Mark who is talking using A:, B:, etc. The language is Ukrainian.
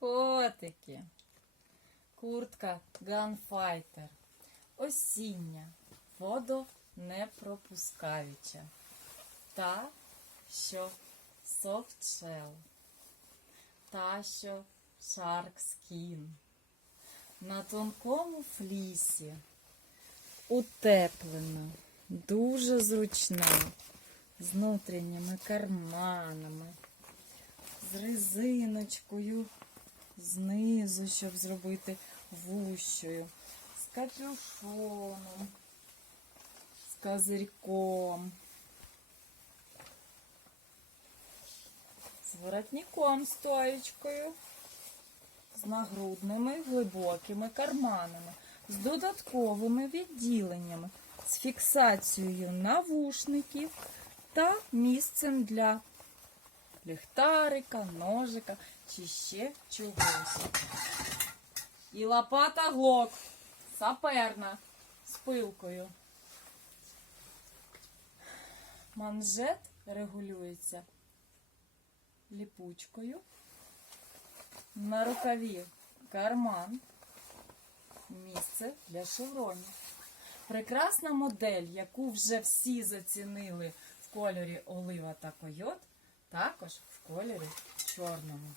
A: Котики. Куртка Gunfighter. Осіння. Водонепропускаюча. Та, що soft shell. Та, що shark skin. На тонкому флісі. Утеплена. Дуже зручна. З внутрішніми карманами. З резиночкою знизу, щоб зробити вущою. З капюшоном. З козирьком. З воротником стоєчкою. З нагрудними глибокими карманами. З додатковими відділеннями. З фіксацією навушників та місцем для ліхтарика, ножика чи ще чогось. І лопата глок. Саперна з пилкою. Манжет регулюється ліпучкою. На рукаві карман. Місце для шевронів. Прекрасна модель, яку вже всі зацінили в кольорі олива та койот, також в кольорі чорному.